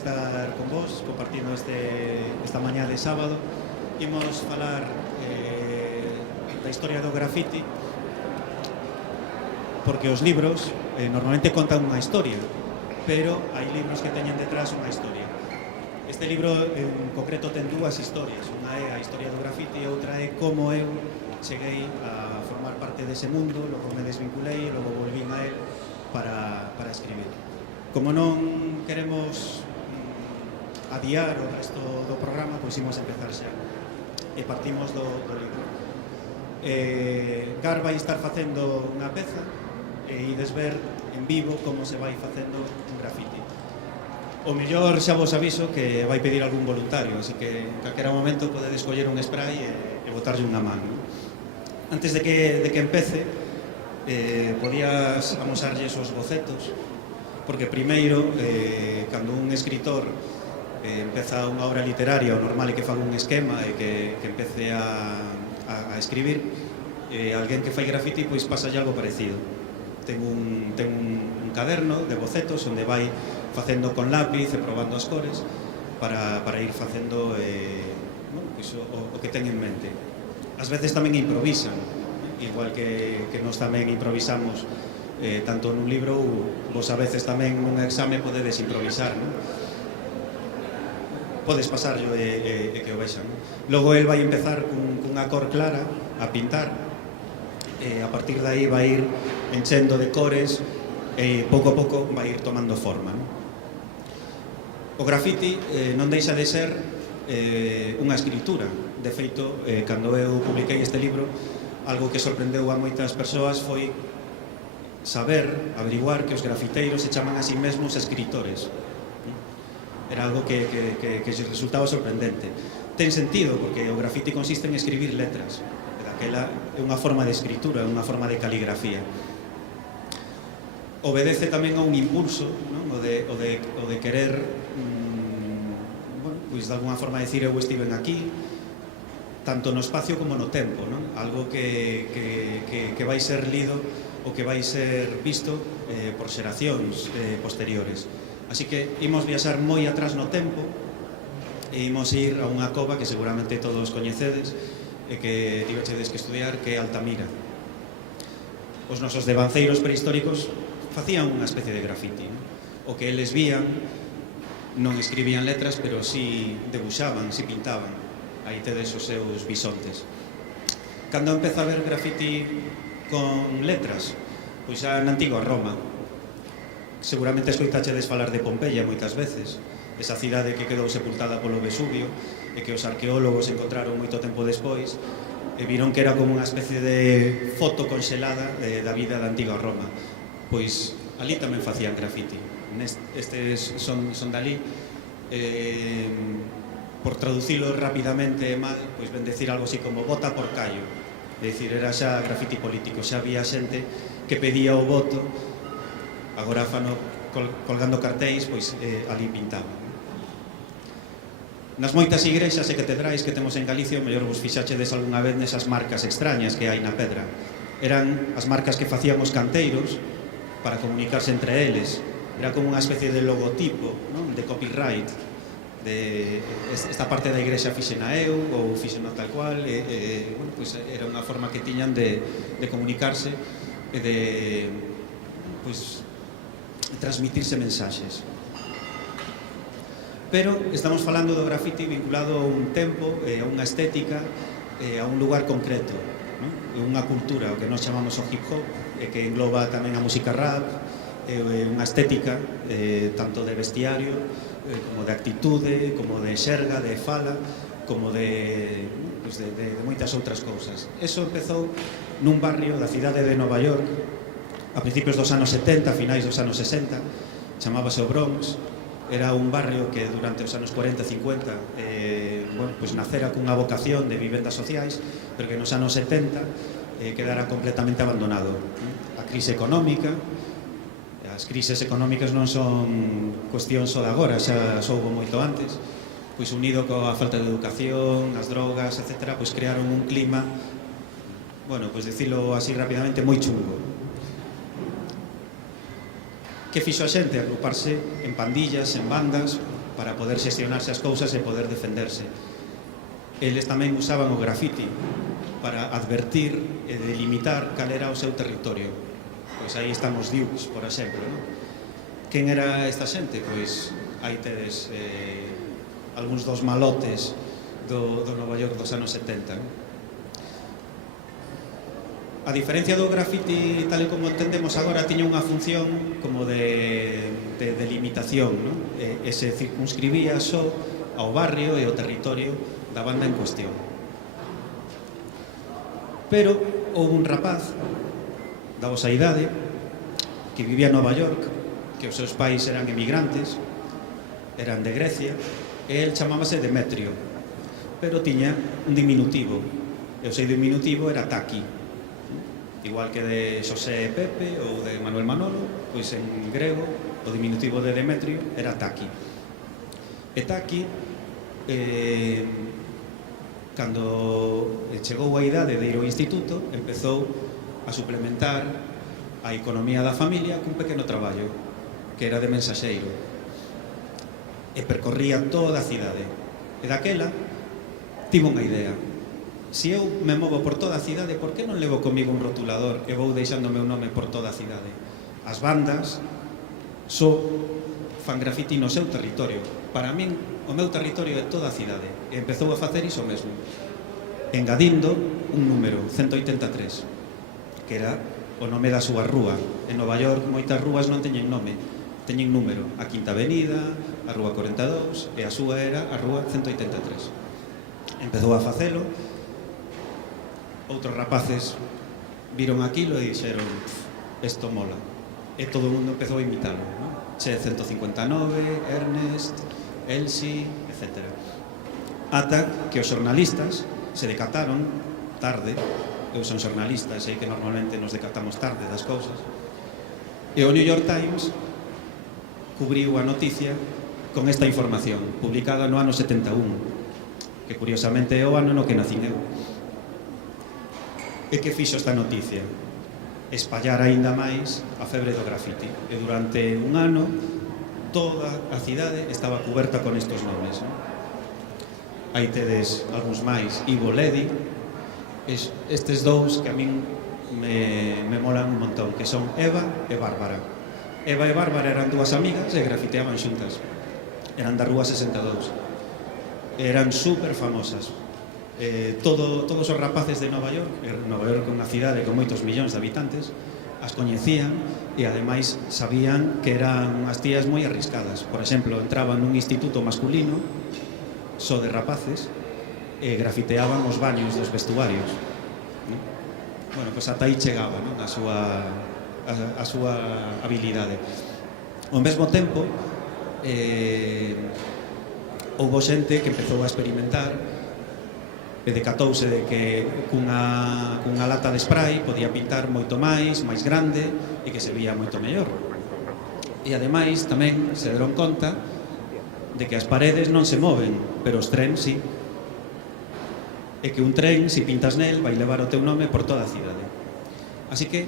estar con vos compartindo esta mañá de sábado. Imos falar da historia do grafiti, porque os libros normalmente contan unha historia, pero hai libros que teñen detrás unha historia. Este libro en concreto ten dúas historias, unha é a historia do grafiti e outra é como eu cheguei a formar parte dese mundo, logo me desvinculei e logo volvín a él para escribir. Como non queremos adiar o resto do programa, pois imos empezar xa e partimos do libro. Gar vai estar facendo unha peza e ides ver en vivo como se vai facendo un grafiti. O mellor xa vos aviso que vai pedir algún voluntario, así que en calquera momento podedes coller un spray e botarlle unha man, ¿no? Antes de que empece, podías amosarlles os bocetos, porque primeiro, cando un escritor empeza unha obra literaria, o normal é que faga un esquema e que empece a escribir. Alguén que fai grafiti, pois pasa algo parecido. Ten un caderno de bocetos onde vai facendo con lápiz e probando as cores para ir facendo pois, o que ten en mente. Ás veces tamén improvisan, igual que nos tamén improvisamos tanto nun libro ou vos a veces tamén nun exame podedes improvisar, non? Podes pasarlo e que o vexan, non? Logo el vai empezar cunha cor clara a pintar e a partir de aí vai ir enchendo de cores e pouco a pouco vai ir tomando forma, non? O grafiti non deixa de ser unha escritura. De feito, cando eu publiquei este libro, algo que sorprendeu a moitas persoas foi saber, averiguar que os grafiteiros se chaman a sí mesmos escritores. Era algo que resultaba sorprendente. Ten sentido, porque o grafiti consiste en escribir letras. Aquela é unha forma de escritura, é unha forma de caligrafía. Obedece tamén a un impulso, non? O de querer, bueno, pois de alguna forma decir eu estiven aquí, tanto no espacio como no tempo, non? Algo que vai ser lido ou que vai ser visto por xeracións posteriores. Así que imos viaxar moi atrás no tempo e imos ir a unha cova que seguramente todos coñecedes e que tivechedes que estudiar, que é Altamira. Os nosos devanceiros prehistóricos facían unha especie de grafiti, non? O que eles vían non escribían letras, pero si debuxaban, si pintaban. Aí tedes os seus bisontes. Cando empeza a ver grafiti con letras? Pois xa na antiga Roma. Seguramente escoitachedes falar de Pompeia moitas veces, esa cidade que quedou sepultada polo Vesubio e que os arqueólogos encontraron moito tempo despois e viron que era como unha especie de foto conxelada da vida da antiga Roma. Pois ali tamén facían grafiti. Estes son dali. Por traducilo rapidamente mal, pois ven decir algo así como vota por Caio. É dicir, era xa grafiti político, xa había xente que pedía o voto, agora fano colgando cartéis, pois ali pintaban. Nas moitas igrexas e catedrais que temos en Galicia, o mellor vos fixachedes algunha vez nesas marcas extrañas que hai na pedra. Eran as marcas que facían os canteiros para comunicarse entre eles. Era como unha especie de logotipo, non? De copyright. Esta parte da igrexa fixena eu ou fixena tal cual, bueno, pois era unha forma que tiñan de comunicarse e de pois transmitirse mensaxes. Pero estamos falando do grafiti vinculado a un tempo, a unha estética, a un lugar concreto, non? Unha cultura, o que nós chamamos o hip hop, que engloba tamén a música rap, unha estética tanto de vestiario como de actitude, como de xerga, de fala, como de moitas outras cousas. Eso empezou nun barrio da cidade de Nova York a principios dos anos 70, finais dos anos 60, chamábase o Bronx. Era un barrio que durante os anos 40 e 50 bueno, pues nacera cunha vocación de vivendas sociais, pero que nos anos 70 quedara completamente abandonado. A crise económica, as crises económicas non son cuestión só de agora, xa soubo moito antes, pois unido coa falta de educación, as drogas, etc., pois crearon un clima, bueno, pois dicilo así rapidamente, moi chungo. Que fixo a xente? Agruparse en pandillas, en bandas, para poder xestionarse as cousas e poder defenderse. Eles tamén usaban o grafiti para advertir e delimitar cal era o seu territorio. Pois aí están os Dukes, por exemplo, non? Quen era esta xente? Pois aí tedes algúns dos malotes do Nova York dos anos 70, non? A diferencia do grafiti tal e como entendemos agora, tiña unha función como de delimitación, non? E se circunscribía só ao barrio e ao territorio da banda en cuestión. Pero houve un rapaz da vosa idade que vivía en Nova York, que os seus pais eran emigrantes, eran de Grecia, e el chamábase Demetrio, pero tiña un diminutivo, e o seu diminutivo era Taki, igual que de Xosé Pepe ou de Manuel Manolo, pois en grego o diminutivo de Demetrio era Taki. E Taki, cando chegou a idade de ir ao instituto, empezou a suplementar a economía da familia cun pequeno traballo que era de mensaxeiro, e percorría toda a cidade. E daquela tivo unha idea: se eu me movo por toda a cidade, por que non levo comigo un rotulador e vou deixando o meu nome por toda a cidade? As bandas só fan grafiti no seu territorio. Para min, o meu territorio é toda a cidade. E empezou a facer iso mesmo, engadindo un número, 183, que era o nome da súa rúa. En Nova York moitas rúas non teñen nome, teñen número. A Quinta Avenida, a Rúa 42, e a súa era a Rúa 183. Empezou a facelo. Outros rapaces viron aquilo e dixeron: isto mola. E todo o mundo empezou a imitalo, non? Che 159, Ernest, Elsie, etc. Ata que os xornalistas se decataron tarde. Eu son xornalista e sei que normalmente nos decatamos tarde das cousas. E o New York Times cubriu a noticia con esta información, publicada no ano 71, que curiosamente é o ano no que nacín eu. E que fixo esta noticia? Espallar aínda máis a febre do grafiti. E durante un ano toda a cidade estaba cuberta con estes nomes, non? Aí tedes algúns máis: Ivo Ledi, estes dous que a min me molan un montón, que son Eva e Bárbara. Eva e Bárbara eran dúas amigas e grafiteaban xuntas. Eran da Rúa 62. Eran super famosas. Todos os rapaces de Nova York é unha cidade con moitos millóns de habitantes, as coñecían e ademais sabían que eran unhas tías moi arriscadas. Por exemplo, entraban nun instituto masculino só de rapaces e grafiteaban os baños dos vestuarios, non? Bueno, pois ata aí chegaba, non? a súa habilidade. Ao mesmo tempo, houbo xente que empezou a experimentar e decatouse de que cunha lata de spray podía pintar moito máis grande e que se vía moito mellor. E ademais tamén se deron conta de que as paredes non se moven, pero os trens sí. E que un tren, se pintas nel, vai levar o teu nome por toda a cidade. Así que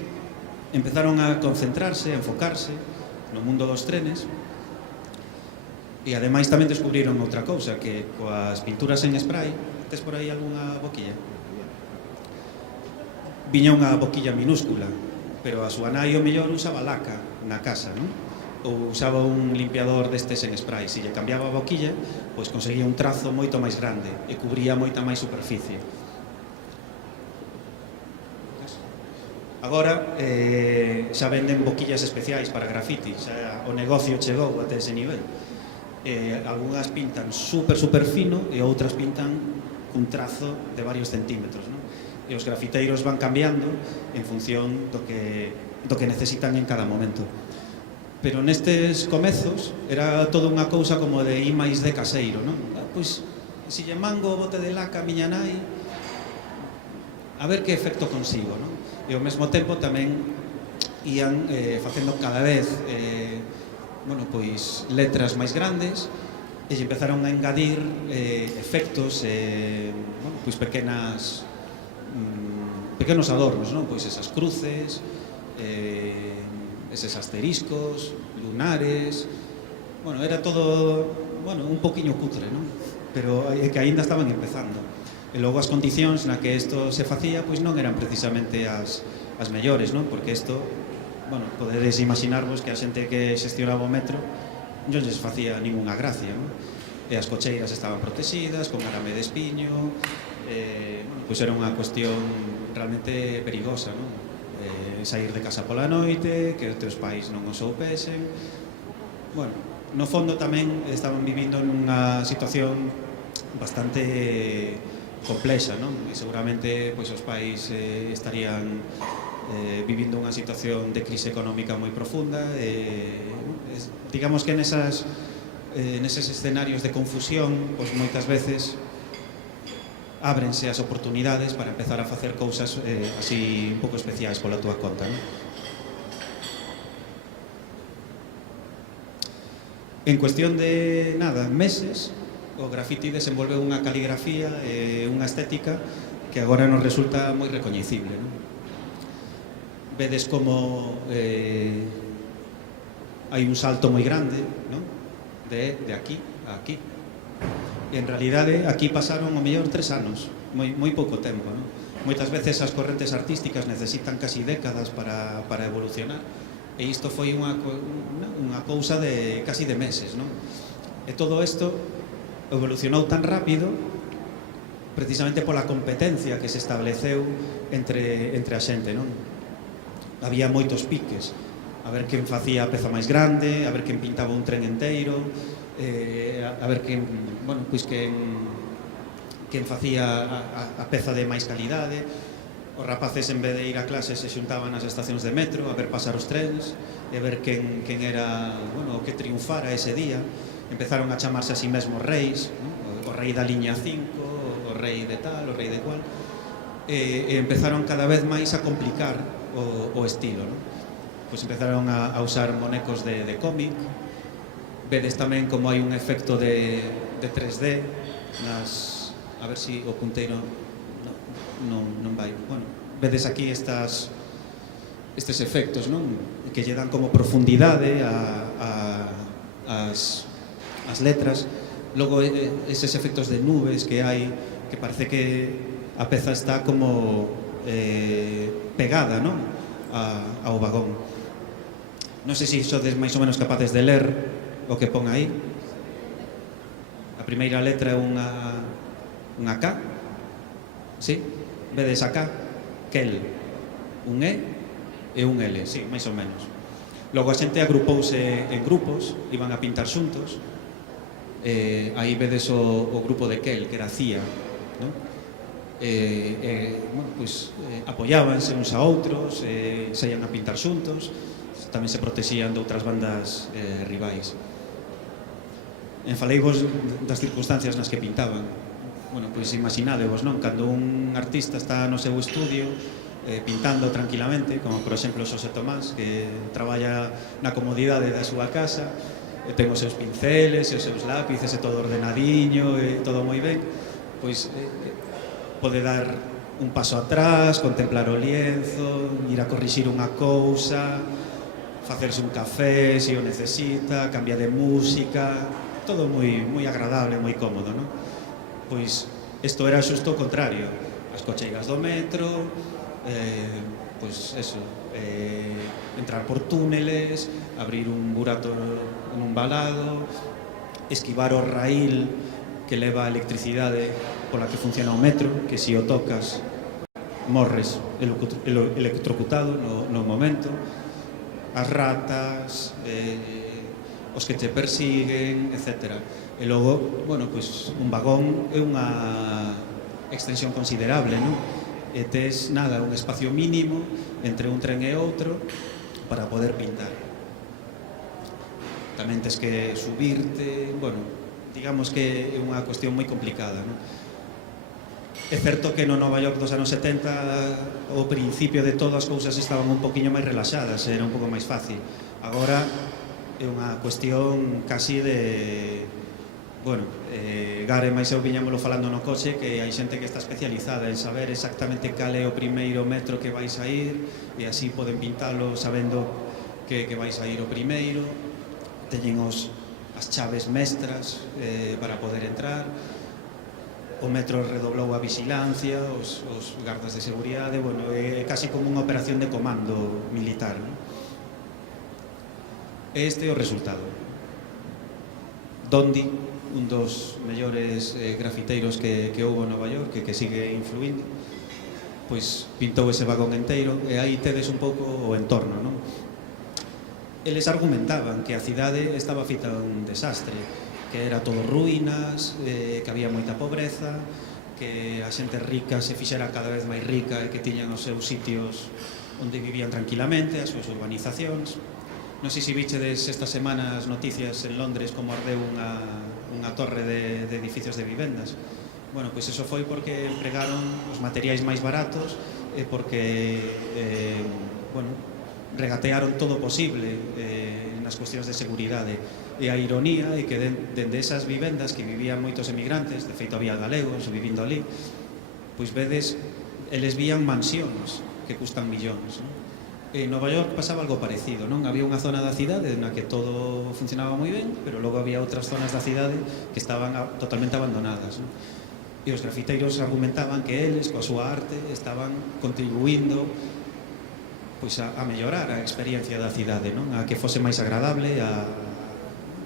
empezaron a concentrarse, a enfocarse no mundo dos trenes. E ademais tamén descubriron outra cousa, que coas pinturas en spray, tes por aí algunha boquilla? Viña unha boquilla minúscula, pero a súa nai o mellor usaba laca na casa, non? Ou usaba un limpiador destes en spray. Se lle cambiaba a boquilla, pois conseguía un trazo moito máis grande e cubría moita máis superficie. Agora xa venden boquillas especiais para grafiti, xa o negocio chegou até ese nivel. Algunhas pintan super fino e outras pintan cun trazo de varios centímetros, non? E os grafiteiros van cambiando en función do que necesitan en cada momento. Pero nestes comezos era toda unha cousa como de I máis D caseiro, non? Pois, se lle mango o bote de laca a miña nai, a ver que efecto consigo, non? E ao mesmo tempo tamén ían facendo cada vez pois letras máis grandes e lle empezaron a engadir efectos, pois pequenos adornos, non? Pois esas cruces, eses asteriscos, lunares. Bueno, era todo bueno, un poquinho cutre, non? Pero que aínda estaban empezando. E logo as condicións na que isto se facía pois non eran precisamente as mellores, non? Porque isto, bueno, podedes imaginarvos que a xente que xestionaba o metro non lles facía ninguna gracia, non? E as cocheiras estaban protegidas con arame de espiño, bueno, pois era unha cuestión realmente perigosa, non? Sair de casa pola noite, que os teus pais non o soupesen. Bueno, no fondo tamén estaban vivindo nunha situación bastante complexa, non? E seguramente pois os pais estarían vivindo unha situación de crise económica moi profunda digamos que neses escenarios de confusión pois moitas veces ábrense as oportunidades para empezar a facer cousas así un pouco especiais pola túa conta, non? En cuestión de nada, meses, o grafiti desenvolveu unha caligrafía e unha estética que agora nos resulta moi recoñecible, non? Vedes como hai un salto moi grande, non? De aquí a aquí. E en realidade aquí pasaron o mellor 3 anos, moi pouco tempo, non? Moitas veces as correntes artísticas necesitan casi décadas para evolucionar e isto foi unha cousa de casi de meses, non? E todo isto evolucionou tan rápido precisamente pola competencia que se estableceu entre a xente, non? Había moitos piques, a ver quen facía a peza máis grande, a ver quen pintaba un tren enteiro, a ver quen, bueno, pois quen facía a peza de máis calidade. Os rapaces, en vez de ir a clase, se xuntaban nas estacións de metro a ver pasar os trens e ver quen era, bueno, o que triunfara ese día. Empezaron a chamarse a si mesmos reis, non? O rei da liña 5, o rei de tal, o rei de cual, e empezaron cada vez máis a complicar o estilo, non? Pois empezaron a usar monecos de cómic. Vedes tamén como hai un efecto de 3D nas... A ver si o punteiro non vai... Bueno, vedes aquí estes efectos, non? Que lle dan como profundidade as letras. Logo, eses efectos de nubes que hai, que parece que a peza está como pegada, non? Ao vagón. Non sei se sodes máis ou menos capaces de ler o que pon aí. A primeira letra é unha K, sí? Vedes a K, kel, un E e un L, sí, máis ou menos. Logo a xente agrupouse en grupos, iban a pintar xuntos. Aí vedes o grupo de kel, que era CIA, non? Bueno, pois apoiábanse uns a outros, saían a pintar xuntos, tamén se protexían de outras bandas rivais. Faleivos das circunstancias nas que pintaban. Bueno, pois imaginadevos, non? Cando un artista está no seu estudio pintando tranquilamente, como por exemplo Xosé Tomás, que traballa na comodidade da súa casa, ten os seus pinceles e os seus lápices e todo ordenadiño e todo moi ben, pois pode dar un paso atrás, contemplar o lienzo, ir a corrixir unha cousa, facerse un café se o necesita, cambiar de música, todo moi agradable, moi cómodo, non? Pois isto era xusto o contrario, as cocheiras do metro, pois eso, entrar por túneles, abrir un burato nun valado, esquivar o raíl que leva a electricidade pola que funciona o metro, que se o tocas morres electrocutado no momento, as ratas, os que te persiguen, etc. E logo, bueno, pois un vagón é unha extensión considerable, non? E tes, nada, un espacio mínimo entre un tren e outro para poder pintar. Tamén tes que subirte, bueno, digamos que é unha cuestión moi complicada, non? É certo que no Nova York dos anos 70 ao principio de todo as cousas estaban un poquinho máis relaxadas, era un pouco máis fácil. Agora é unha cuestión casi de... Bueno, Gare máis eu viñámolo falando no coche, que hai xente que está especializada en saber exactamente cal é o primeiro metro que vais a ir e así poden pintalo sabendo que vais a ir o primeiro. Teñen os as chaves mestras para poder entrar. O metro redoblou a vigilancia, os gardas de seguridade, bueno, é casi como unha operación de comando militar, non? Este é o resultado. Dondi, un dos mellores grafiteiros que houve en Nova York, que sigue influindo, pois pintou ese vagón enteiro, e aí tedes un pouco o entorno, non? Eles argumentaban que a cidade estaba feita un desastre, que era todo ruínas, que había moita pobreza, que a xente rica se fixera cada vez máis rica e que tiñan os seus sitios onde vivían tranquilamente, as súas urbanizacións. Non sei se vichedes estas semanas noticias en Londres como ardeu unha torre de edificios de vivendas. Bueno, pois eso foi porque empregaron os materiais máis baratos e porque regatearon todo o posible nas cuestións de seguridade. E a ironía é que dende esas vivendas que vivían moitos emigrantes, de feito había galegos vivindo ali, pois vedes, eles vían mansións que custan millóns, non? En Nova York pasaba algo parecido, non? Había unha zona da cidade na que todo funcionaba moi ben, pero logo había outras zonas da cidade que estaban totalmente abandonadas, non? E os grafiteiros argumentaban que eles, coa súa arte, estaban contribuindo pois a mellorar a experiencia da cidade, non? A que fose máis agradable,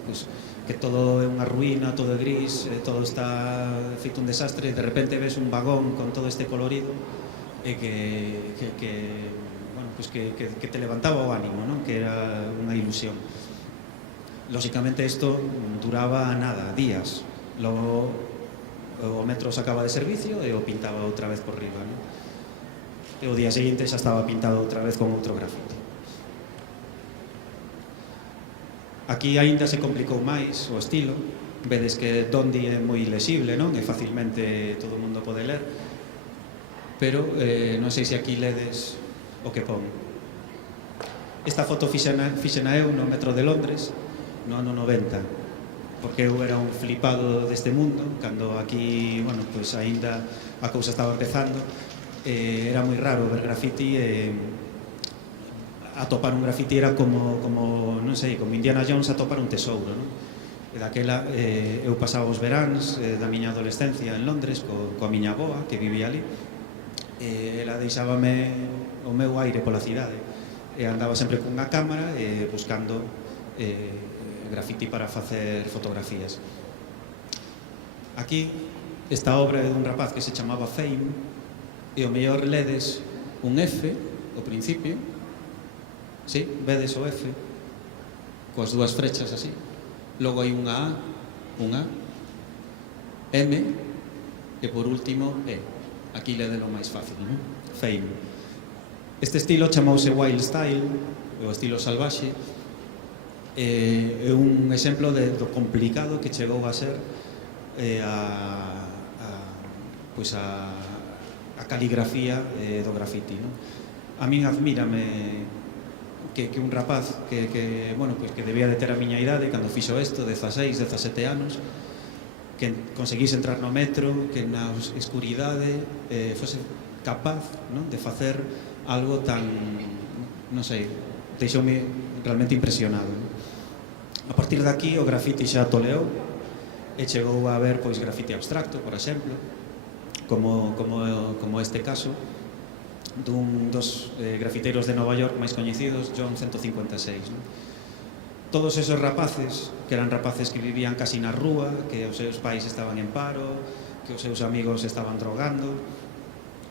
pois, que todo é unha ruína, todo é gris, todo está feito un desastre, de repente ves un vagón con todo este colorido e que te levantaba o ánimo, non? Que era unha ilusión. Lóxicamente isto duraba nada, días. Logo o metro sacaba de servicio e o pintaba outra vez por riba, non? E o día seguinte xa estaba pintado outra vez con outro grafite. Aquí aínda se complicou máis o estilo. Vedes que Dondi é moi lexible, non? E facilmente todo o mundo pode ler. Pero non sei se aquí ledes o que pon. Esta foto fixena eu no metro de Londres no ano 90, porque eu era un flipado deste mundo, cando aquí, bueno, pois aínda a cousa estaba empezando. Era moi raro ver grafiti e atopar un grafiti era como non sei, como Indiana Jones atopar un tesouro, non? E daquela eu pasaba os veráns da miña adolescencia en Londres coa miña avoa que vivía ali, e ela deixábame o meu aire pola cidade e andaba sempre cunha cámara buscando grafiti para facer fotografías. Aquí esta obra é dun rapaz que se chamaba Fame, e o mellor ledes un F ao principio, sí, vedes o F coas dúas frechas así, logo hai unha A, M e por último E. Aquí ledelo máis fácil, non? Fame. Este estilo chamouse Wild Style, o estilo salvaxe, é un exemplo do complicado que chegou a ser a caligrafía do grafiti, non? A min admírame que un rapaz que debía de ter a miña idade cando fixo isto, 16, 17 anos, que conseguise entrar no metro, que na escuridade fose capaz, non, de facer algo tan, non sei, deixoume realmente impresionado, non? A partir de aquí o grafiti xa toleou e chegou a haber pois grafiti abstracto, por exemplo, como este caso dun dos grafiteiros de Nova York máis coñecidos, John 156, non? Todos esos rapaces, que eran rapaces que vivían casi na rúa, que os seus pais estaban en paro, que os seus amigos estaban drogando,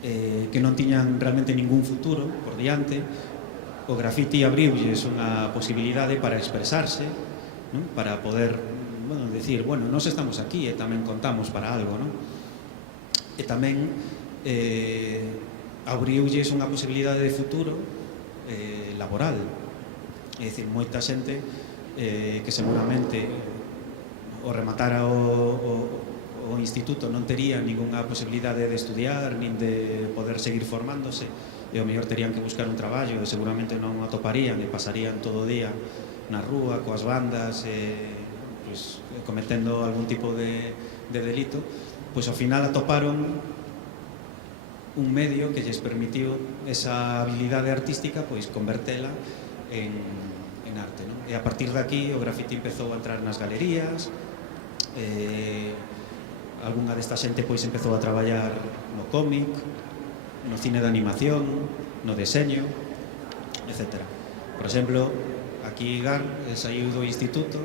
que non tiñan realmente ningún futuro por diante, o grafiti abriulles unha posibilidade para expresarse, non? Para poder, decir, nós estamos aquí e tamén contamos para algo, non? E tamén abriulles unha posibilidade de futuro laboral. É dicir, moita xente que seguramente o rematara o instituto non tería ningunha posibilidade de estudiar nin de poder seguir formándose e ao mellor terían que buscar un traballo e seguramente non o atoparían e pasarían todo o día na rúa coas bandas cometendo algún tipo de delito, pois ao final atoparon un medio que lles permitiu esa habilidade artística pois convertela en arte, non? E a partir de aquí o grafiti empezou a entrar nas galerías, algunha desta xente pois empezou a traballar no cómic, no cine de animación, no deseño, etc. Por exemplo, aquí Gar saiu do instituto,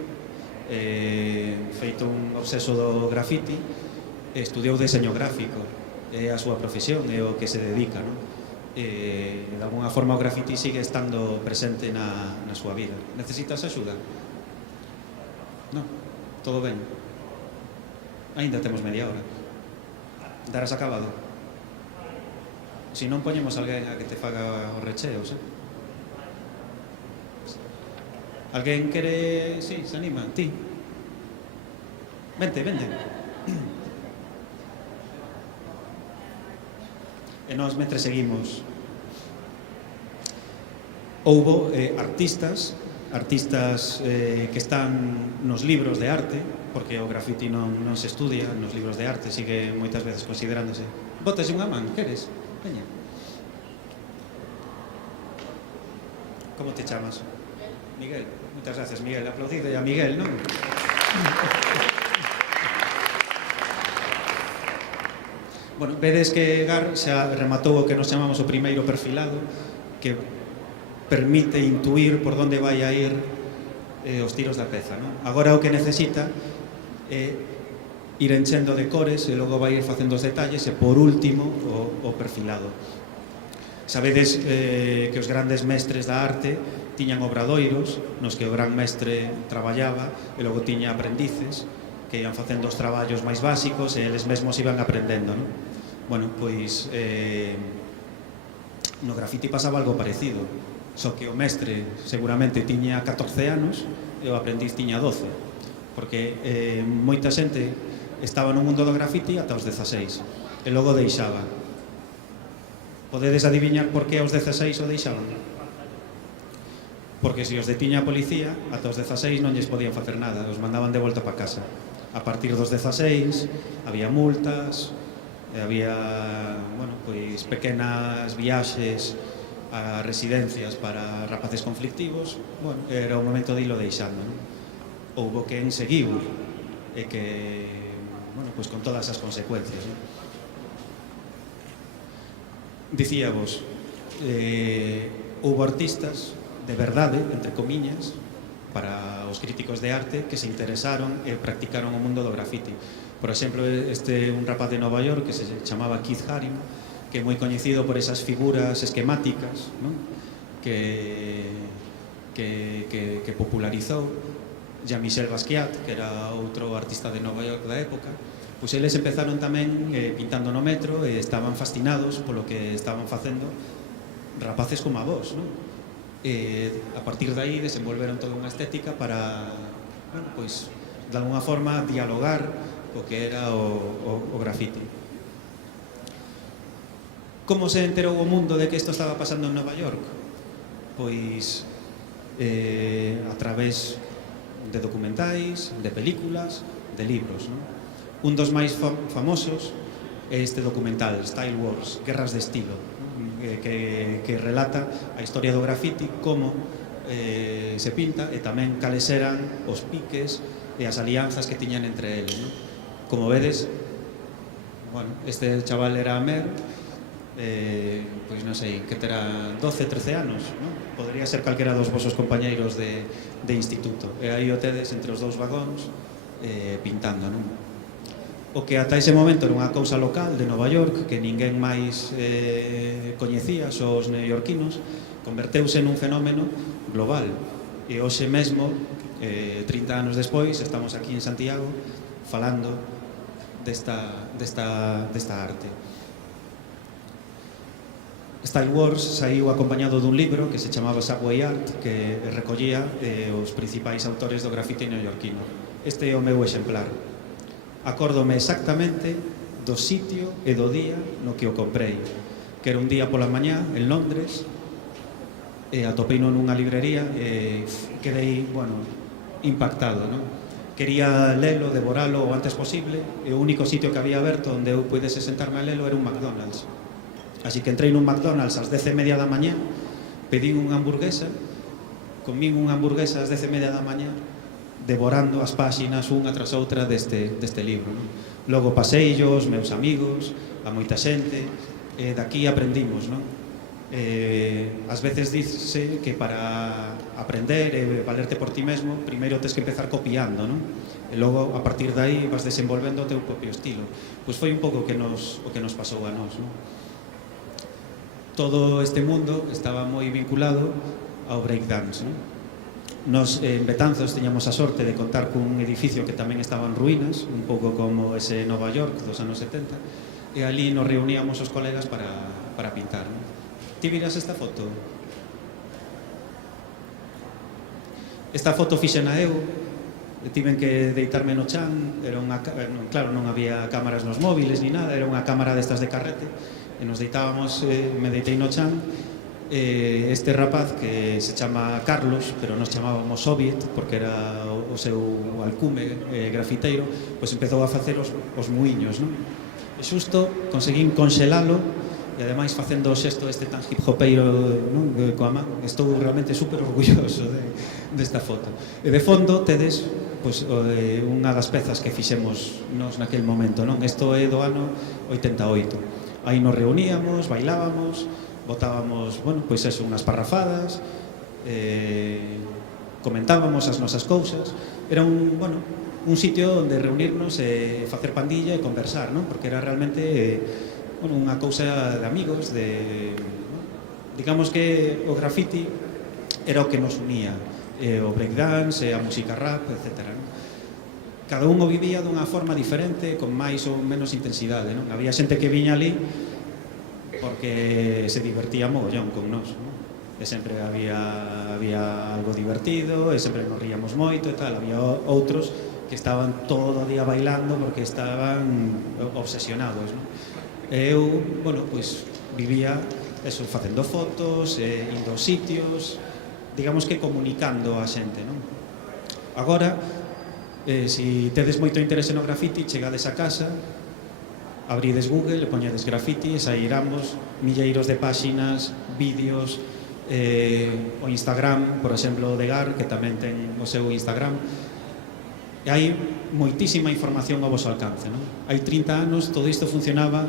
feito un obseso do grafiti, estudiou deseño gráfico, é a súa profesión, é o que se dedica, non? De alguna forma o grafiti sigue estando presente na súa vida. Necesitas axuda? Non? Todo ben? Ainda temos media hora. Darás acabado? Se non, poñemos alguén a que te faga os recheos, Alguén quere... Sí, se anima, ti. Vente, vente. E nós mentre seguimos. Houbo artistas que están nos libros de arte, porque o grafiti non se estudia nos libros de arte, sigue moitas veces considerándose. Bótase unha man, queres? Veña. Como te chamas? Miguel. Moitas gracias, Miguel. Aplaudide a Miguel, non? Bueno, vedes que Gar xa rematou o que nos chamamos o primeiro perfilado, que permite intuir por onde vai a ir os tiros da peza, non? Agora o que necesita é ir enchendo de cores e logo vai ir facendo os detalles e por último o perfilado. Sabedes que os grandes mestres da arte tiñan obradoiros nos que o gran mestre traballaba e logo tiña aprendices que iban facendo os traballos máis básicos e eles mesmos iban aprendendo, non? Bueno, pois no grafiti pasaba algo parecido, só que o mestre seguramente tiña 14 anos e o aprendiz tiña 12, porque moita xente estaba no mundo do grafiti ata os 16 e logo deixaba. Podedes adiviñar por que aos 16 o deixaban? Porque se os detiña a policía, ata os 16 non lles podían facer nada, os mandaban de volta para casa. A partir dos 16 había multas, había, bueno, pois pequenas viaxes a residencias para rapaces conflictivos. Bueno, era o momento de ilo deixando, non? Houbo quen seguiu e que, bueno, pois con todas as consecuencias, non? Dicíavos, houbo artistas de verdade, entre comiñas, para os críticos de arte que se interesaron e practicaron o mundo do grafiti. Por exemplo, un rapaz de Nova York que se chamaba Keith Haring, que é moi coñecido por esas figuras esquemáticas, non? que popularizou. Jean-Michel Basquiat, que era outro artista de Nova York da época, pois eles empezaron tamén pintando no metro e estaban fascinados polo que estaban facendo rapaces como a vos, non? A partir de aí desenvolveron toda unha estética para, bueno, pois, de alguna forma dialogar co que era o grafiti. Como se enterou o mundo de que isto estaba pasando en Nova York? Pois a través de documentais, de películas, de libros, non? Un dos máis famosos é este documental, Style Wars, Guerras de Estilo, que relata a historia do grafiti, como se pinta e tamén cales eran os piques e as alianzas que tiñan entre eles, non? Como vedes, bueno, este chaval era Amer, pois non sei, que terá 12, 13 anos, non? Podría ser calquera dos vosos compañeiros de instituto. E aí o tedes entre os dous vagóns pintando, non? O que ata ese momento era unha cousa local de Nova York que ninguén máis coñecía, só os neoyorquinos, converteuse nun fenómeno global. E hoxe mesmo, 30 anos despois, estamos aquí en Santiago falando desta arte. Style Wars saiu acompañado dun libro que se chamaba Subway Art, que recollía os principais autores do grafiti neoyorquino. Este é o meu exemplar. Acórdome exactamente do sitio e do día no que o comprei, que era un día pola mañá en Londres, e atopeino nunha librería e quedei, bueno, impactado, non? Quería lelo, devoralo o antes posible, e o único sitio que había aberto onde eu pudese sentarme a lelo era un McDonald's. Así que entrei nun McDonald's ás 10:30 da mañá, pedín unha hamburguesa comín unha hamburguesa ás 10:30 da mañá devorando as páxinas unha tras outra deste libro, non? Logo paseillos, meus amigos, a moita xente, e daqui aprendimos, non? Ás veces dice que para aprender e valerte por ti mesmo primeiro tens que empezar copiando, non? E logo a partir de aí vas desenvolvendo o teu propio estilo. Pois foi un pouco o que nos pasou a nós, non? Todo este mundo estaba moi vinculado ao breakdance, non? Nos en Betanzos tiñamos a sorte de contar cun edificio que tamén estaba en ruínas, un pouco como ese Nova York dos anos 70, e ali nos reuníamos os colegas para pintar, non? Ti miras esta foto? Esta foto fixena eu, tiven que deitarme no chan, era claro, non había cámaras nos móviles ni nada, era unha cámara destas de carrete, e nos deitábamos, me deitei no chan, este rapaz que se chama Carlos, pero nos chamábamos Soviet porque era o seu alcume grafiteiro, pois empezou a facer os muiños, non? E xusto conseguín conxelalo e ademais facendo o xesto este tan hip hopeiro, non? Coa man. Estou realmente super orgulloso desta foto. E de fondo tedes pois, unha das pezas que fixemos nos naquel momento, non? Isto é do ano 88. Aí nos reuníamos, bailábamos, botábamos, bueno, pois eso, unhas parrafadas, comentábamos as nosas cousas. Era un sitio onde reunirnos e facer pandilla e conversar, non? Porque era realmente unha cousa de amigos, digamos que o graffiti era o que nos unía, o breakdance, a música rap, etc. Cada un o vivía dunha forma diferente, con máis ou menos intensidade, non? Había xente que viña ali porque se divertía mogollón con nós, non? E sempre había algo divertido, e sempre nos ríamos moito e tal. Había outros que estaban todo o día bailando porque estaban obsesionados, non? E eu, bueno, pois vivía eso, facendo fotos, indo aos sitios, digamos que comunicando a xente, non? Agora, se tedes moito interese no graffiti, chegades a casa, abrides Google, poñedes graffiti e sairamos milleiros de páxinas, vídeos, o Instagram, por exemplo, o de Gar, que tamén ten o seu Instagram. E hai moitísima información ao vosso alcance, non? Hai 30 anos todo isto funcionaba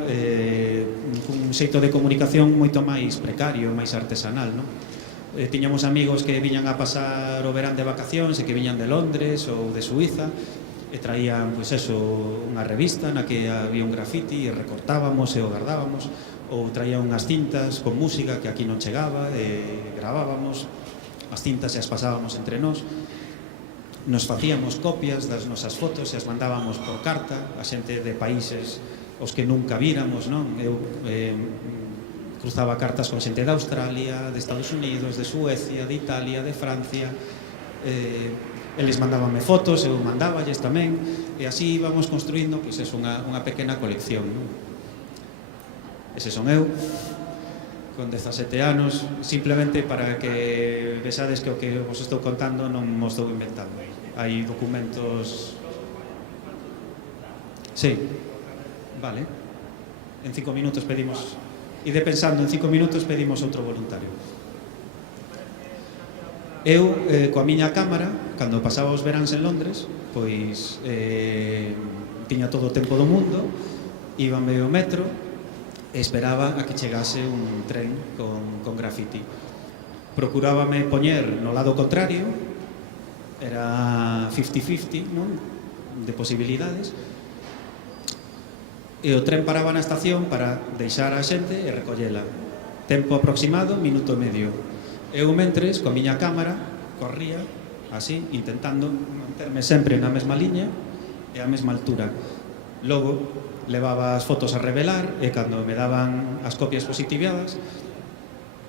cun xeito de comunicación moito máis precario, máis artesanal, non? Tiñamos amigos que viñan a pasar o verán de vacacións e que viñan de Londres ou de Suiza e traían, pois eso, unha revista na que había un graffiti e recortábamos e o guardábamos, ou traían unhas cintas con música que aquí non chegaba e gravábamos as cintas e as pasábamos entre nós. Nos facíamos copias das nosas fotos e as mandábamos por carta a xente de países os que nunca víramos, non? Eu cruzaba cartas con xente de Australia, de Estados Unidos, de Suecia, de Italia, de Francia. Eles mandábanme fotos, eu mandáballes tamén, e así íbamos construindo pois eso, unha pequena colección, non? Ese son eu, con 17 anos, simplemente para que vexades que o que vos estou contando non vos estou inventando. Hai documentos... Sí, vale. En 5 minutos pedimos... Ide pensando, en 5 minutos pedimos outro voluntario. Eu, coa miña cámara, cando pasaba os veráns en Londres, pois tiña todo o tempo do mundo, íbame ao metro e esperaba a que chegase un tren con graffiti. Procurábame poñer no lado contrario, era 50-50, non? De posibilidades, e o tren paraba na estación para deixar a xente e recollela. Tempo aproximado, minuto e medio. Eu, mentres, coa miña cámara, corría así, intentando manterme sempre na mesma liña e a mesma altura. Logo, levaba as fotos a revelar e cando me daban as copias positivadas,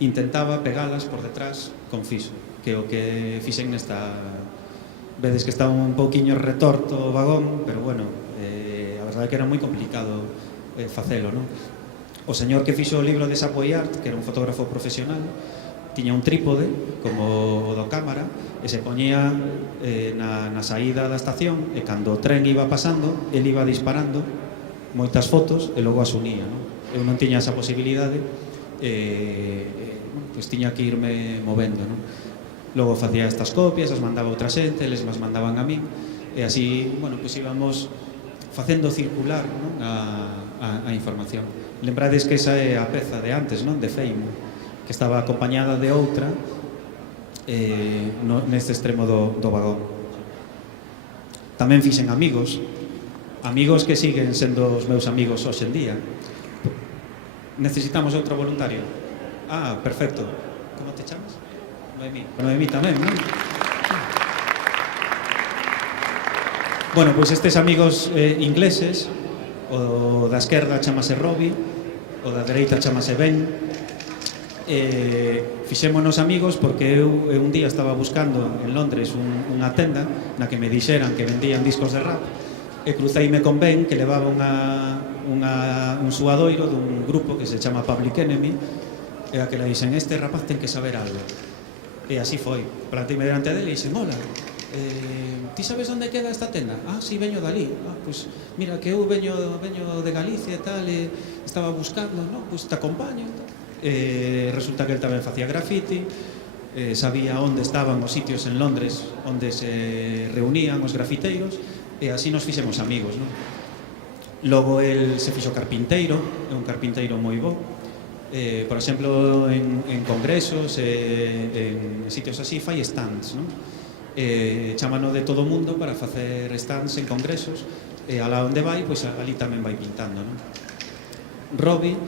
intentaba pegalas por detrás con fiso, que é o que fixen nesta... Vedes que está un pouquiño retorto o vagón, pero bueno, a verdade é que era moi complicado facelo, non? O señor que fixo o libro de Subway Art, que era un fotógrafo profesional, tiña un trípode como o do cámara e se poñía na saída da estación e cando o tren iba pasando, el iba disparando moitas fotos e logo as unía, non? Eu non tiña esa posibilidade, pois tiña que irme movendo, non? Logo facía estas copias, as mandaba a outra xente, eles as mandaban a min, e así, bueno, pois íbamos facendo circular, non, a información. Lembrades que esa é a peza de antes, non, de Fame, que estaba acompañada de outra neste extremo do vagón. Tamén fixen amigos que siguen sendo os meus amigos hoxe en día. Necesitamos outro voluntario? Ah, perfecto. Como te chamas? Noemí tamén, non? Bueno, pois estes amigos ingleses, o da esquerda chamase Robbie, o da dereita chamase Ben. Fixémonos amigos porque eu un día estaba buscando en Londres unha tenda na que me dixeran que vendían discos de rap, e cruceime con Ben, que levaba un suadoiro dun grupo que se chama Public Enemy, e a que le dixen: este rapaz ten que saber algo. E así foi. Planteime delante dele e dixen: hola, ti sabes onde queda esta tenda? Ah, si, veño dali. Ah, pois mira, que eu veño de Galicia e tal, e estaba buscando, non? Pois te acompaño. Resulta que el tamén facía graffiti, sabía onde estaban os sitios en Londres onde se reunían os grafiteiros, e así nos fixemos amigos, non? Logo el se fixo carpinteiro, é un carpinteiro moi bo. Por exemplo, en congresos, en sitios así, fai stands, non? Chámano de todo o mundo para facer stands en congresos, e alá onde vai, pois ali tamén vai pintando, non? Robbie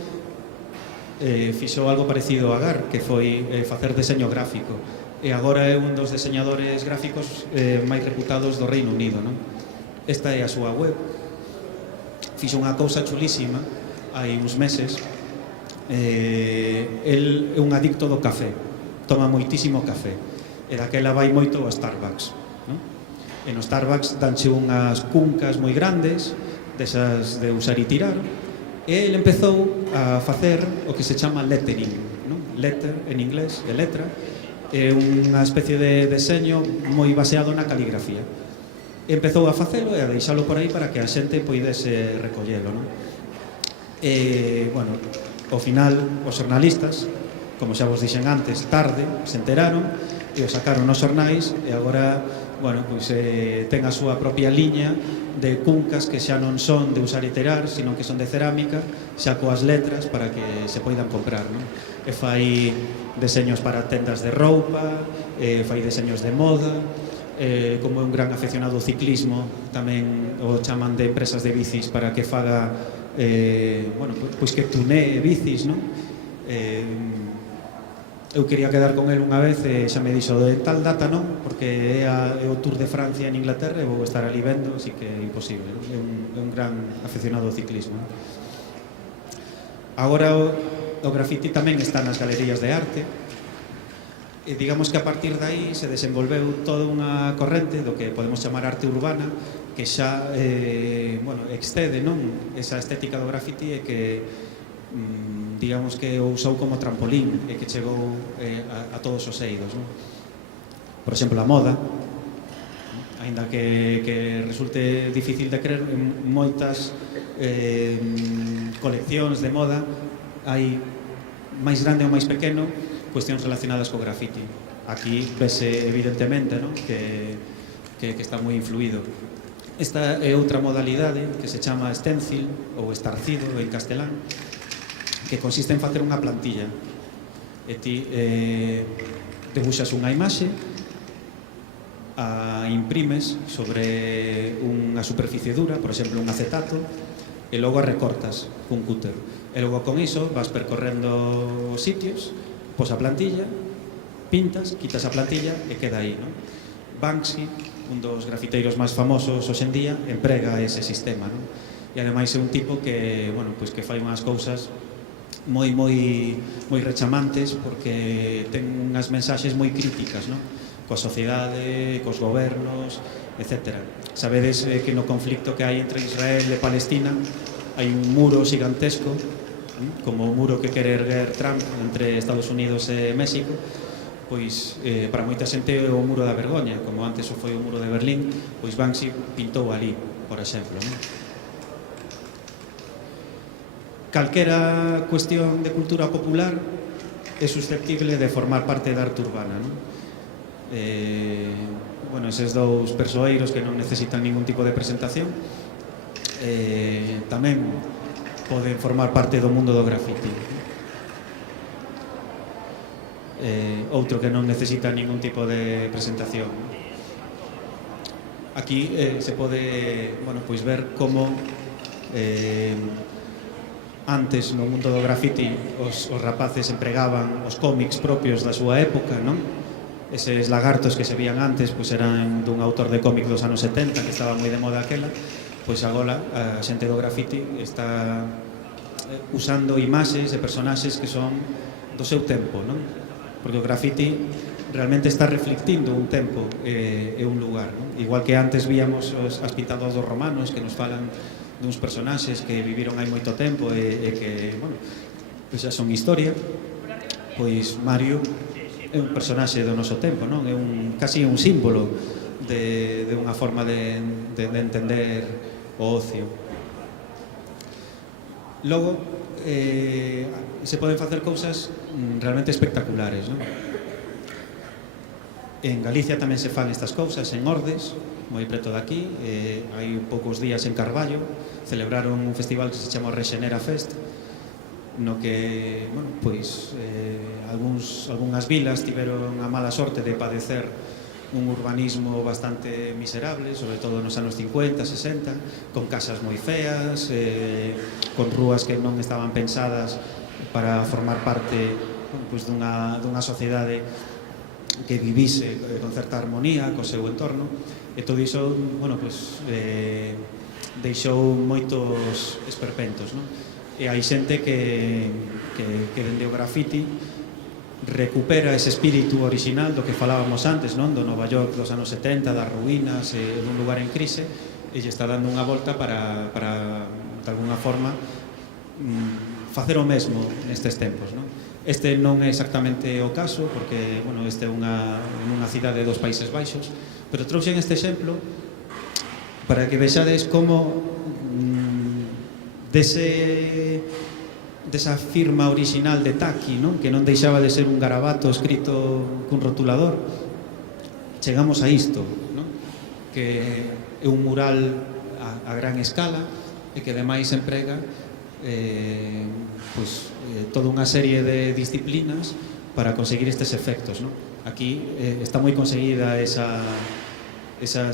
fixo algo parecido a Gar, que foi facer deseño gráfico, e agora é un dos deseñadores gráficos máis reputados do Reino Unido, non? Esta é a súa web. Fixo unha cousa chulísima hai uns meses. El é un adicto do café, toma moitísimo café, e daquela vai moito ao Starbucks, non? E no Starbucks danche unhas cuncas moi grandes, desas de usar e tirar, e ele empezou a facer o que se chama lettering, non? Letter en inglés, de letra, é unha especie de deseño moi baseado na caligrafía. Empezou a facelo e a deixalo por aí para que a xente poidese recollelo, non? Bueno, ao final os xornalistas, como xa vos dixen antes, tarde se enteraron e o sacaron nos xornais, e agora, bueno, pois ten a súa propia liña de cuncas que xa non son de usar e tirar, sino que son de cerámica, xa coas letras para que se poidan comprar, non? E fai deseños para tendas de roupa, fai deseños de moda, como é un gran afeccionado ao ciclismo, tamén o chaman de empresas de bicis para que faga, bueno, pois que tunee bicis, non? Eu quería quedar con el unha vez e xa me dixo de tal data non, porque é o Tour de Francia en Inglaterra e vou estar ali vendo, así que é imposible, non? É un gran afeccionado ao ciclismo. Agora o graffiti tamén está nas galerías de arte, e digamos que a partir de aí se desenvolveu toda unha corrente do que podemos chamar arte urbana, que xa bueno, excede, non, esa estética do graffiti, e que digamos que o usou como trampolín e que chegou a todos os eidos, non? Por exemplo, a moda, aínda que resulte difícil de creer, en moitas coleccións de moda hai, máis grande ou máis pequeno, cuestións relacionadas co graffiti. Aquí vese evidentemente, non? Que está moi influído. Esta é outra modalidade que se chama stencil ou estarcido en castelán, que consiste en facer unha plantilla, e ti debuxas unha imaxe, a imprimes sobre unha superficie dura, por exemplo un acetato, e logo a recortas cun cúter, e logo con iso vas percorrendo os sitios, pos a plantilla, pintas, quitas a plantilla e queda aí, non? Banksy, un dos grafiteiros máis famosos hoxe en día, emprega ese sistema, non? E ademais é un tipo que, bueno, pois que fai unhas cousas moi rechamantes, porque ten unhas mensaxes moi críticas, non? Coa sociedade, cos gobernos, etc. Sabedes que no conflicto que hai entre Israel e Palestina hai un muro gigantesco, como o muro que quere erguer Trump entre Estados Unidos e México. Pois para moita xente é o muro da vergoña, como antes o foi o muro de Berlín, pois Banksy pintou ali, por exemplo, non? Calquera cuestión de cultura popular é susceptible de formar parte da arte urbana, non? bueno, eses dous persoeiros que non necesitan ningún tipo de presentación, tamén poden formar parte do mundo do grafiti. Outro que non necesita ningún tipo de presentación. Aquí se pode, bueno, pois ver como antes no mundo do grafiti os rapaces empregaban os cómics propios da súa época, non? Eses lagartos que se vían antes pois eran dun autor de cómic dos anos 70 que estaba moi de moda aquela. Pois agora a xente do grafiti está usando imaxes e personaxes que son do seu tempo, non? Porque o grafiti realmente está reflectindo un tempo e un lugar, non? Igual que antes víamos as pintadas dos romanos que nos falan duns personaxes que viviron hai moito tempo e que, bueno, pois xa son historia. Pois Mario é un personaxe do noso tempo, non? É casi un símbolo de unha forma de entender o ocio. Logo, se poden facer cousas realmente espectaculares, non? En Galicia tamén se fan estas cousas, en Ordes, moi preto daqui. Hai poucos días en Carballo celebraron un festival que se chama Rexenera Fest, no que, bueno, pois algunhas vilas tiveron a mala sorte de padecer un urbanismo bastante miserable, sobre todo nos anos 50, 60, con casas moi feas, con rúas que non estaban pensadas para formar parte, pois, dunha sociedade que vivise con certa armonía co seu entorno, e todo iso, bueno, pois, deixou moitos esperpentos, non? E hai xente que dende o grafiti recupera ese espírito original do que falábamos antes, non? Do Nova York dos anos 70, das ruínas, dun lugar en crise, e lle está dando unha volta para de alguna forma facer o mesmo nestes tempos, non? Este non é exactamente o caso, porque, bueno, este é unha cidade dos Países Baixos, pero trouxen este exemplo para que vexades como desa firma original de Taki, non? Que non deixaba de ser un garabato escrito cun rotulador, chegamos a isto, non? Que é un mural a gran escala e que ademais emprega toda unha serie de disciplinas para conseguir estes efectos, non? Aquí está moi conseguida esa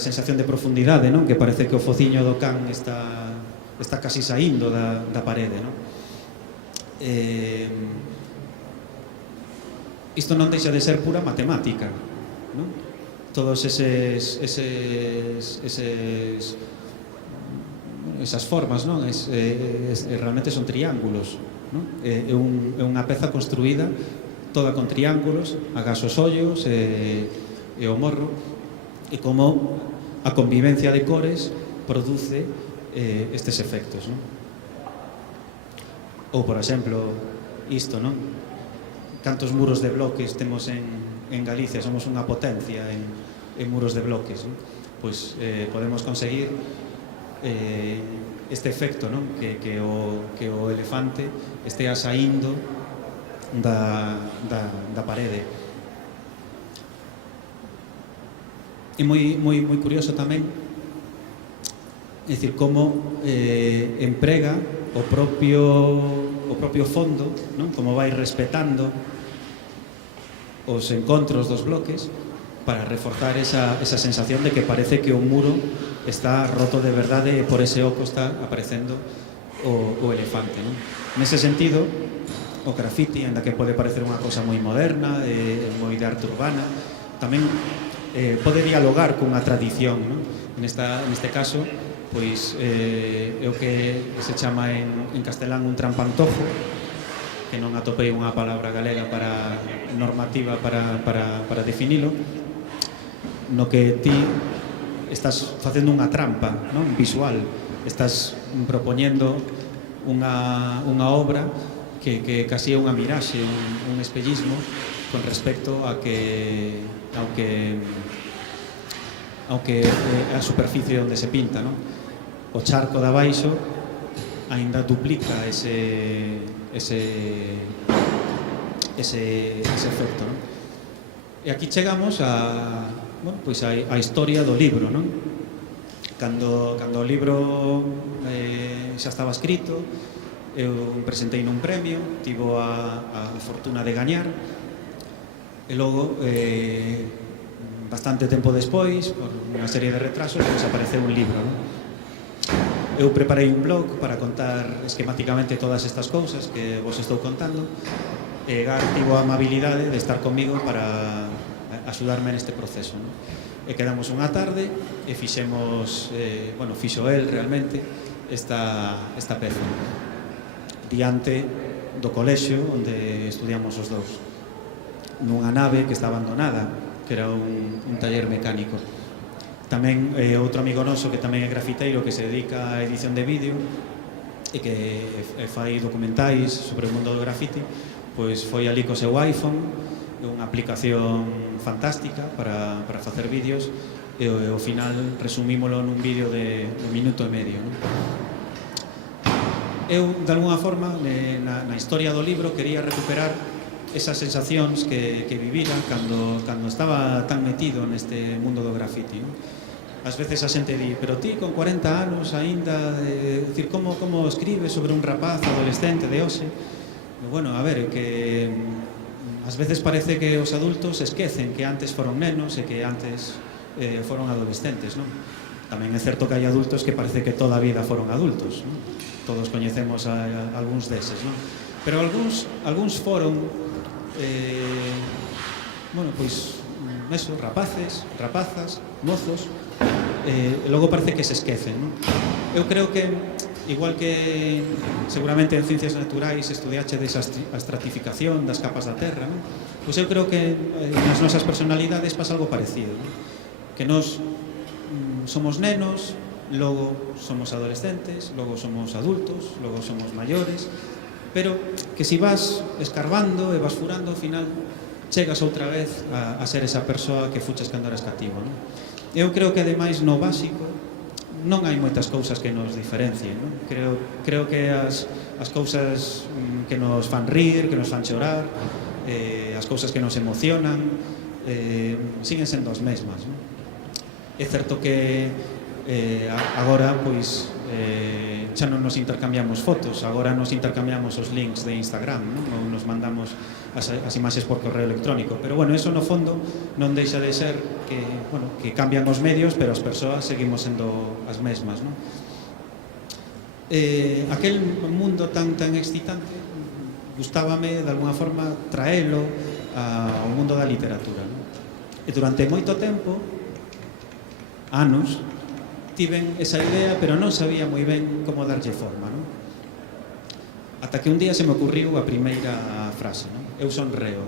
sensación de profundidade, non? Que parece que o fociño do can está casi saindo da parede, non? Isto non deixa de ser pura matemática, non? Todos esas formas, non? Realmente son triángulos, non? É unha peza construída toda con triángulos, agás os ollos e o morro, e como a convivencia de cores produce estes efectos, non? Ou, por exemplo, isto, non? Cantos muros de bloques temos en Galicia, somos unha potencia en muros de bloques, non? Pois podemos conseguir este efecto, non? Que o elefante estea saindo da parede. É moi curioso tamén, é dicir, como emprega o propio fondo, non? Como vai respetando os encontros dos bloques para reforzar esa sensación de que parece que o muro está roto de verdade e por ese oco está aparecendo o elefante, non? Nese sentido, o grafiti, ainda que pode parecer unha cosa moi moderna, moi de arte urbana, tamén pode dialogar cunha tradición, non? Neste caso, pois é o que se chama en castelán un trampantojo, que non atopei unha palabra galega normativa para definilo, no que ti estás facendo unha trampa, non? Visual, estás propoñendo unha obra que casi é unha miraxe, un espellismo con respecto a a superficie onde se pinta, non? O charco de abaixo aínda duplica ese efecto, non? E aquí chegamos a, bueno, pois a historia do libro, non? Cando o libro xa estaba escrito, eu presentei nun premio, tivo a fortuna de gañar, e logo, bastante tempo despois, por unha serie de retrasos, pois apareceu un libro, non? Eu preparei un blog para contar esquematicamente todas estas cousas que vos estou contando, e Gar tivo a amabilidade de estar comigo para axudarme neste proceso, non? E quedamos unha tarde e fixemos, bueno, fixo el realmente esta peza diante do colexio onde estudiamos os dous, nunha nave que está abandonada, que era un taller mecánico. Tamén outro amigo noso que tamén é grafiteiro, que se dedica a edición de vídeo e que fai documentais sobre o mundo do grafiti, pois foi ali co seu iPhone, unha aplicación fantástica para facer vídeos, e ao final resumímolo nun vídeo de 1 minuto e medio, non? Eu, de alguna forma, na historia do libro, quería recuperar esas sensacións que vivira cando estaba tan metido neste mundo do grafiti, non? Ás veces a xente di, pero ti con 40 anos aínda, decir, como escribes sobre un rapaz adolescente de hoxe? Bueno, a ver, que ás veces parece que os adultos esquecen que antes foron nenos e que antes foron adolescentes, non? Tamén é certo que hai adultos que parece que toda a vida foron adultos, non? Todos coñecemos a algúns deses, non? Pero algúns foron, bueno, pois, eso, rapaces, rapazas, mozos, logo parece que se esquecen, non? Eu creo que, igual que seguramente en ciencias naturais estudiachedes a estratificación das capas da Terra, non? Pois eu creo que nas nosas personalidades pasa algo parecido, non? Que nós somos nenos, logo somos adolescentes, logo somos adultos, logo somos maiores, pero que si vas escarbando e vas furando, ao final chegas outra vez a ser esa persoa que fuches cando eras cativo, non? Eu creo que ademais no básico non hai moitas cousas que nos diferencien, non? Creo que as cousas que nos fan rir, que nos fan chorar, as cousas que nos emocionan, siguen sendo as mesmas, non? É certo que agora, pois, xa non nos intercambiamos fotos, agora nos intercambiamos os links de Instagram, non? Ou nos mandamos as imaxes por correo electrónico, pero bueno, eso no fondo non deixa de ser que, bueno, que cambian os medios, pero as persoas seguimos sendo as mesmas, non? Aquel mundo tan excitante gustábame de alguna forma traelo ao mundo da literatura, non? E durante moito tempo, anos, tiven esa idea, pero non sabía moi ben como darlle forma, non? Ata que un día se me ocurriu a primeira frase, non? Eu son reo.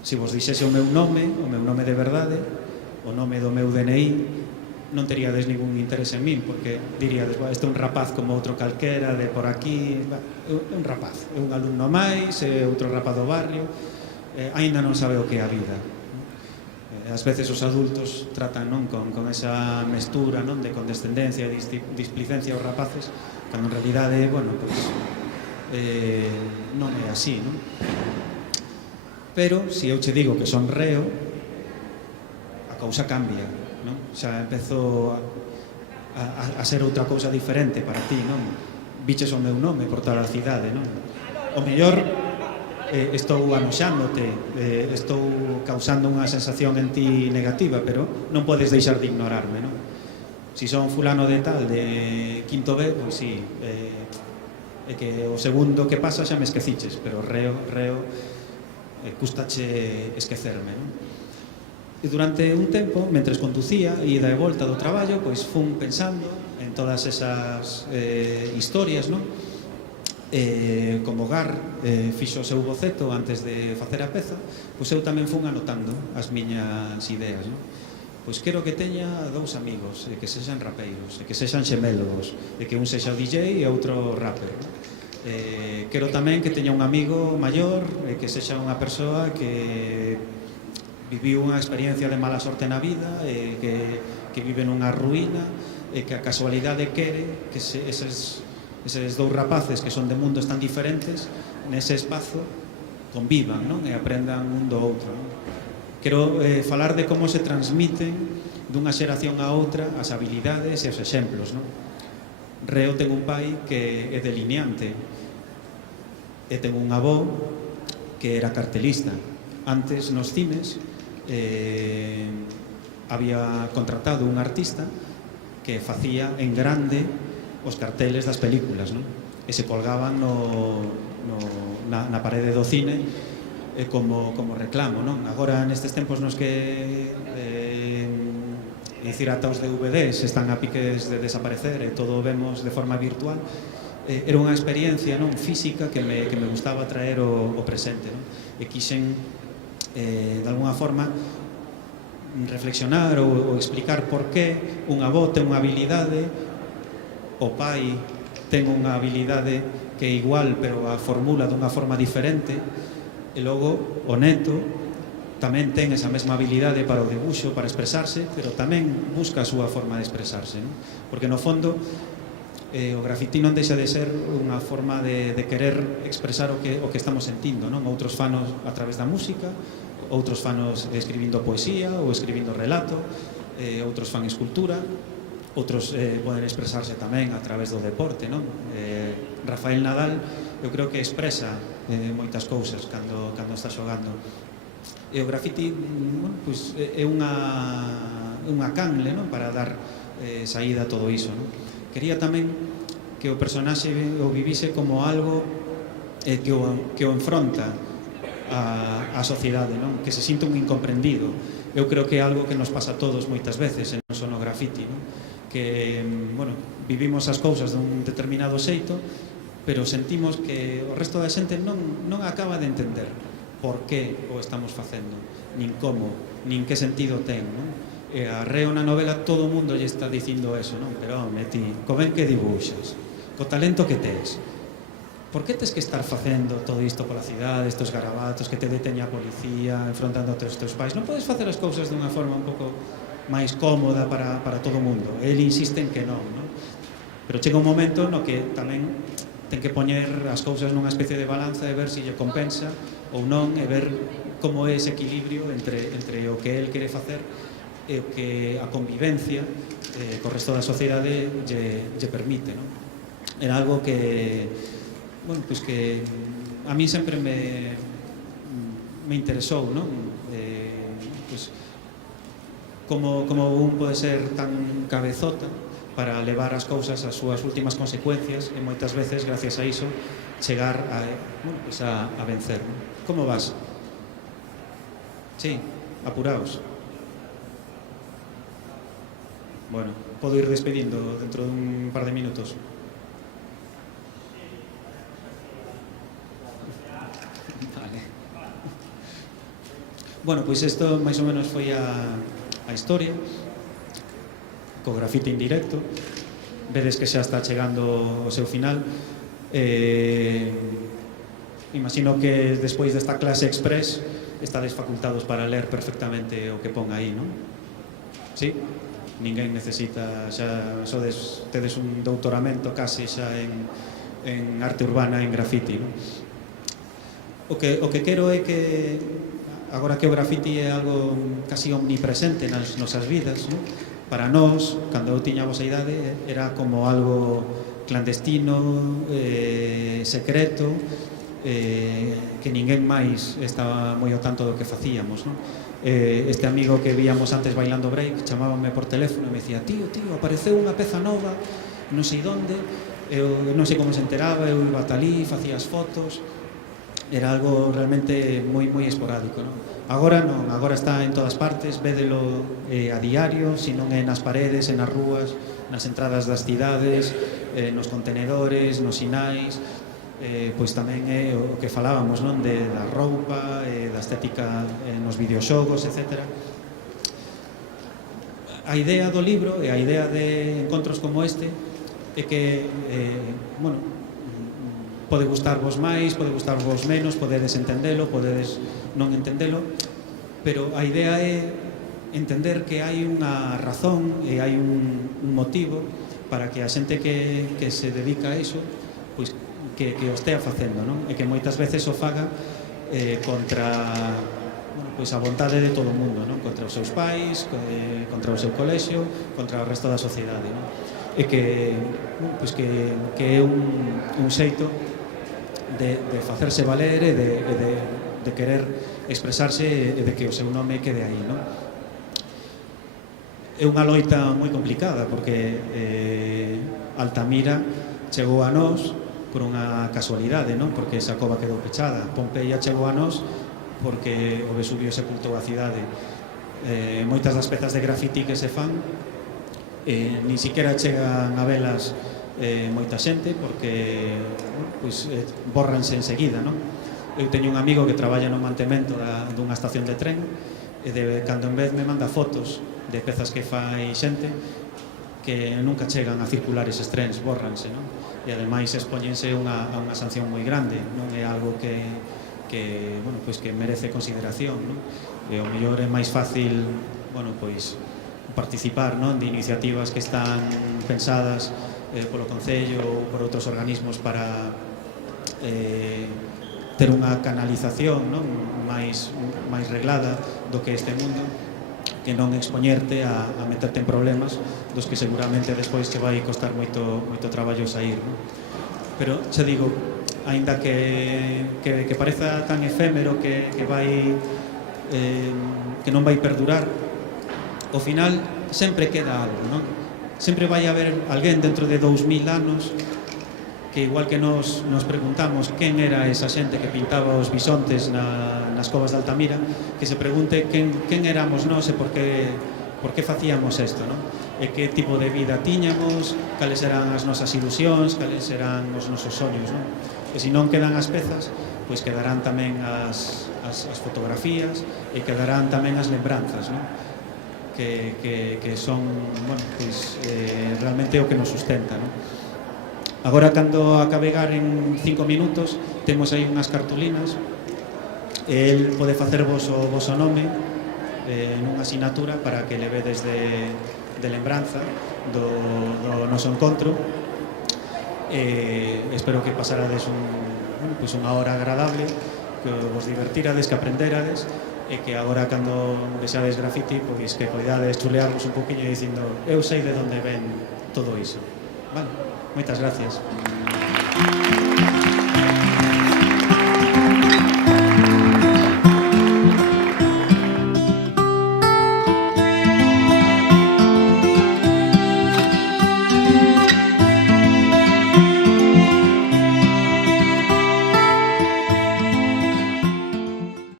Se vos dixese o meu nome de verdade, o nome do meu DNI, non teríades ningún interese en min, porque diríades, este é un rapaz como outro calquera de por aquí, é un rapaz, é un alumno máis, é outro rapaz do barrio, aínda non sabe o que é a vida. Ás veces os adultos tratan, non, con esa mestura, non, de condescendencia e displicencia aos rapaces, cando en realidade, bueno, pois, non é así, non? Pero, se eu che digo que son reo, a cousa cambia, non? Xa empezo a ser outra cousa diferente para ti, non? Viches o meu nome por toda a cidade, non? O mellor estou anoxándote, estou causando unha sensación en ti negativa, pero non podes deixar de ignorarme, non? Si son fulano de tal, de quinto B, pois sí, é que o segundo que pasa xa me esqueciches, pero reo, custache esquecerme, non? E durante un tempo, mentres conducía, ida e volta do traballo, pois fun pensando en todas esas historias, non? Como Gar fixo o seu boceto antes de facer a peza, pois eu tamén fun anotando as miñas ideas, non? Pois quero que teña dous amigos, e que sexan rapeiros, e que sexan xemélogos, e que un sexa DJ e outro rapper, non? Quero tamén que teña un amigo maior, e que sexa unha persoa que viviu unha experiencia de mala sorte na vida, e que vive nunha ruína, e que a casualidade quere que eses dous rapaces que son de mundos tan diferentes, nese espazo convivan, non? E aprendan un do outro, non? Quero falar de como se transmiten dunha xeración a outra as habilidades e os exemplos, non? Reo ten un pai que é delineante e ten un avó que era cartelista. Antes nos cines había contratado un artista que facía en grande os carteles das películas, non? E se colgaban na parede do cine como reclamo, non? Agora, nestes tempos nos que dicir ata os DVDs están a piques de desaparecer e todo o vemos de forma virtual, era unha experiencia, non, física que me gustaba traer o presente, non? E quixen de alguna forma reflexionar ou explicar por que un avó ten unha habilidade, o pai ten unha habilidade que é igual pero a formula dunha forma diferente, e logo o neto tamén ten esa mesma habilidade para o dibuixo, para expresarse, pero tamén busca a súa forma de expresarse, non? Porque no fondo o grafiti non deixa de ser unha forma de querer expresar o que estamos sentindo, non? Outros fanos a través da música, outros fanos escribindo poesía ou escribindo relato, outros fan escultura, outros poden expresarse tamén a través do deporte, non? Rafael Nadal eu creo que expresa moitas cousas cando está xogando. E o grafiti, bueno, pues, é unha canle, non? Para dar saída a todo iso, non? Quería tamén que o personaxe o vivise como algo que o enfronta a sociedade, non? Que se sinta un incomprendido. Eu creo que é algo que nos pasa a todos moitas veces, e non só no grafiti, non? Que, bueno, vivimos as cousas dun determinado xeito, pero sentimos que o resto da xente non acaba de entender por que o estamos facendo, nin como, nin que sentido ten, non? E a Reo na novela todo o mundo lle está dicindo eso, non? Pero, home, ti, co ben que dibuixas, co talento que tes, por que tes que estar facendo todo isto pola cidade, estos garabatos, que te deteña a policía, enfrontando aos teus pais? Non podes facer as cousas dunha forma un pouco máis cómoda para todo o mundo? El insiste en que non, non? Pero chega un momento no que tamén ten que poñer as cousas nunha especie de balanza e ver se lle compensa ou non, e ver como é ese equilibrio entre o que el quere facer e o que a convivencia co resto da sociedade lle permite, non? Era algo que, bueno, pues que a mí sempre me interesou, non? Pues, como un pode ser tan cabezota para levar as cousas ás súas últimas consecuencias e moitas veces, gracias a iso, chegar a vencer, non? Como vas? Sí, apuraos. Bueno, podo ir despedindo dentro dun par de minutos. Vale. Bueno, pois isto máis ou menos foi a historia co grafite en directo. Vedes que xa está chegando o seu final. Imagino que despois desta clase express estades facultados para ler perfectamente o que pon aí, non? Sí? Ninguén necesita, xa tedes un doutoramento case xa en arte urbana, en grafiti, non? O que quero é que, agora que o grafiti é algo casi omnipresente nas nosas vidas, non? Para nós, cando eu tiña a vosa idade, era como algo clandestino, secreto, que ninguén máis estaba moi ao tanto do que facíamos, non? Este amigo que víamos antes bailando break chamábame por teléfono e me dicía: tío, apareceu unha peza nova, non sei onde, eu non sei como se enteraba, eu iba ata ali, facía as fotos. Era algo realmente moi esporádico, non? Agora non, agora está en todas partes, védelo a diario, se non é nas paredes, nas rúas, nas entradas das cidades, nos contenedores, nos sinais, pois tamén é o que falábamos, non? Da roupa, da estética nos videoxogos, etc. A idea do libro e a idea de encontros como este é que, bueno, pode gustarvos máis, pode gustarvos menos, podedes entendelo, podedes non entendelo, pero a idea é entender que hai unha razón e hai un motivo para que a xente que se dedica a iso, pois que o estea facendo, non? E que moitas veces o faga contra pois a vontade de todo o mundo, non? Contra os seus pais, contra o seu colexio, contra o resto da sociedade, non? E que, pois que é un xeito de facerse valer e de querer expresarse e de que o seu nome quede aí, non? É unha loita moi complicada porque Altamira chegou a nós por unha casualidade, non? Porque esa cova quedou pechada. Pompeia chegou a nós porque o Vesubio sepultou a cidade. Moitas das pezas de grafiti que se fan nin siquiera chegan a velas moita xente porque pois, borranse enseguida, non? Eu teño un amigo que traballa no mantemento dunha estación de tren e de cando en vez me manda fotos de pezas que fai xente que nunca chegan a circular eses trens, borranse, non? E ademais expóñense a unha sanción moi grande, non é algo que merece consideración, non? E o mellor é máis fácil, pois participar, non, de iniciativas que están pensadas polo Concello ou por outros organismos para ter unha canalización, non, máis reglada do que este mundo, que non expoñerte a meterte en problemas dos que seguramente despois te vai costar moito traballo sair, non? Pero xa digo, aínda que pareza tan efémero que non vai perdurar, ao final sempre queda algo, non? Sempre vai haber alguén dentro de 2000 anos que igual que nos preguntamos quen era esa xente que pintaba os bisontes nas covas de Altamira, que se pregunte quen éramos nós e por que facíamos isto, non? E que tipo de vida tiñamos, cales eran as nosas ilusións, cales eran os nosos soños, non? E se non quedan as pezas, pois quedarán tamén as fotografías e quedarán tamén as lembranzas, non? Que son, realmente o que nos sustenta, non? Agora, cando acabegar en 5 minutos, temos aí unhas cartulinas e el pode facervos o voso nome nunha asignatura para que levedes de lembranza do noso encontro. Espero que pasarades unha hora agradable, que vos divertirades, que aprenderades e que agora, cando vexades grafiti, pois que poidades chulearvos un poquinho dicindo eu sei de onde ven todo iso. Vale? Moitas gracias.